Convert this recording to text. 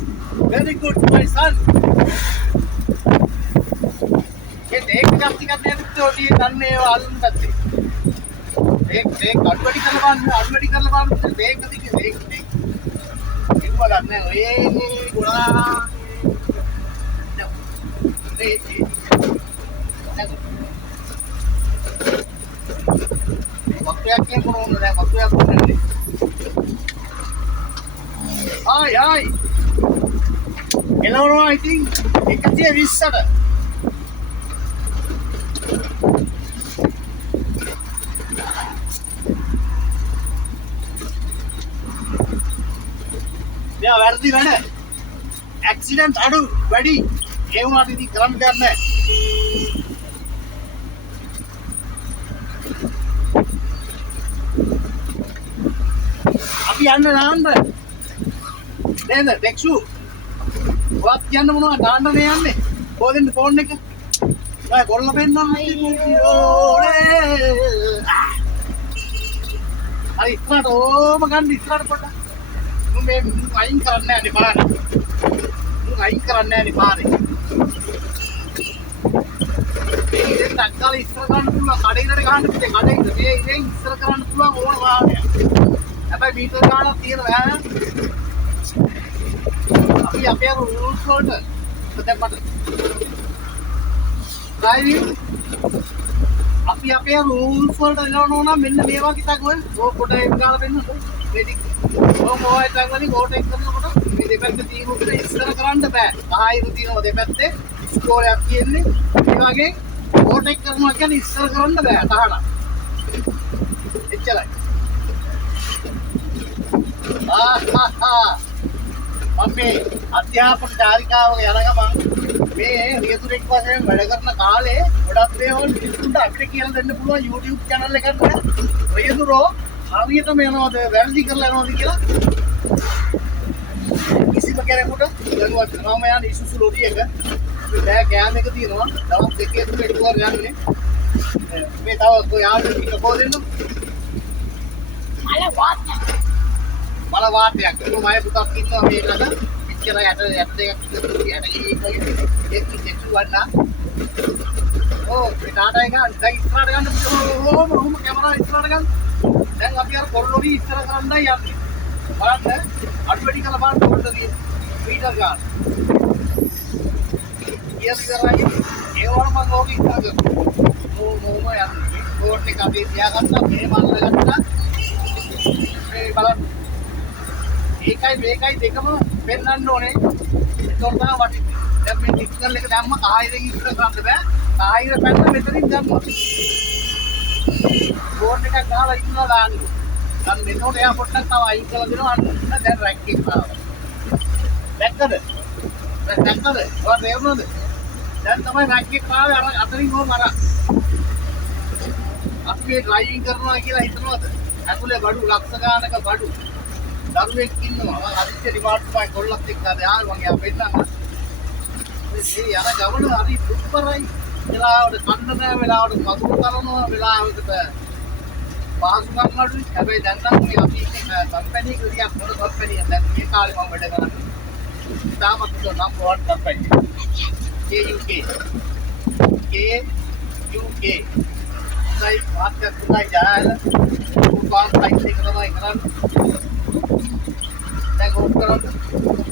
Very good, my son. ये देख जाती करने तो ये करने वालों में करते देख देख ऑटोमेटिक कर लगा देख एक बार करने ये गुड़ा waktu yang kurang ada waktu yang kurang ada hai hello I think එකතිය 20ට ya වැඩි වැඩ ඇක්සිඩන්ට් අඩු වැඩි ඒ වුණාට ඉතින් කරන්න දෙයක් නැහැ අපි යන්න නාන්න නේද ටෙක්සු වත් කියන්න මොනවද නාන්න නේ යන්නේ කොහෙන්ද ෆෝන් එක මම කොල්ල පෙන්නන්න හරි ඉස්සරහට ඕම ගන්න ඉස්සරහට පොඩ්ඩක් මේ අයින් කරන්න යන්නේ පාරේ අයින් කරන්න යන්නේ පාරේ මේ දැක්කලා ඉස්සර ගන්න පුළුවන් කඩේකට ගන්න පිටේ කඩේකට මේ ඉතින් ඉස්සර කරන්න පුළුවන් ඕන වාහනයක් හැබැයි මීටර ගානක් තියෙනවා අපි අපේ රූල්ස් වලට දැන් මට ඩ්‍රයිවිං අපි අපේ රූල්ස් වලට එනවන ඕන මෙන්න මේ වගේ තකුවෙන් ඕක කොට එක ගාලා දෙන්න රෙඩි ඕම ඔය තක් වලින් ඕටෙක් කරනකොට මේ දෙපැත්ත තියෙන උඩ ඉස්සර කරන්න බෑ ආයෙත් තියෙනවා දෙපැත්තේ ස්කෝරයක් තියෙන්නේ ඒ වගේ ඕටෙක් කරනවා කියන්නේ ඉස්සර කරන්න බෑ තහනම් එච්චරයි මම අධ්‍යාපන ධාරිකාවක යන ගමන් මේ රියදුරෙක් වශයෙන් වැඩ කරන කාලේ ගොඩක් දේවල් මිනිස්සුන්ට අපිට කියලා දෙන්න පුළුවන් YouTube channel එකකට රියදුරෝ හරියටම යනවද වැරදි කරලා යනවද කියලා කිසිම කෙනෙකුට දැනුවත් මම යන ඉසුසු ලොරි එක මේ කෑම එක තියෙනවා දවස් දෙකේ තුනට වර යන්නේ මේ තව යාළුවෙක් ඉන්න කොහෙන්ද මල වාටයක් මම පුතක් ඉන්නවා මේ ළඟ පිටකර යට දෙකක් ඒක වන්න ඕ මේ ටාටා එක දැන් ඉස්සරහට ගන්න ඕම කැමරා ඉස්සරහට ගන්න දැන් අපි අර කොල්ලොරි ඉස්සර කරන්නයි යන්නේ බලන්න අඩුවැඩි කරලා බලන්න කොල්ලොරි මීටර ගන්න ඊයස් කරන්නේ ඒ වර මම ඕක ඉස්සර කරනවා මොම යන්නේ කෝට් එක අපි තියාගත්තා මේ මල්ල ගත්තා මේ බලන්න ඒකයි මේකයි දෙකම පෙන්වන්න ඕනේ ඒතකොට තමයි වටින්නේ දැන් මේ ඩිස්කල් එක දැම්ම කායිරෙන් ඉස්සර කරන්න බෑ කායිර පැන්න මෙතනින් දැම්මා බෝඩ් එකක් ගහලා ඉන්නවා දාන්නේ දැන් මෙතනට එයා පොඩ්ඩක් තව අයින් කරලා දෙනවා අන්න දැන් රැක් එක ආවා දැක්කද ඔය තේරුණාද දැන් තමයි රැක් එක ආවේ අර අතරින් ඕම අර අපි ඩ්‍රයිවිං කරනවා කියලා හිතනවද ඇතුලේ බඩු ලක්ෂ ගානක බඩු දරුවෙක් ඉන්නවා මම අදිත්‍ය ඩිපාර්ට්මන්ට් කොල්ලත් එක්ක ආවා මම යා පෙන්නන්න මේ යන ගමන හරි සුපරයි වෙලාවට කන්න බෑ වෙලාවට මధుර කරනවා වෙලාවකට පාසුකම් අඩුයි හැබැයි දැන් නම් මේ අපි ඉන්නේ කම්පැනි එක ටිකක් මොන කම්පැනි එකක්ද දැන් මේ කාලේ මම වැඩ කරන්නේ තාමත් නම් පොඩ් කම්පැනි KUK සයි මාත්‍ය තුනයි ජාල උපාන් සයිට් එක තමයි කරන්නේ දැන් ඕක කරන්නේ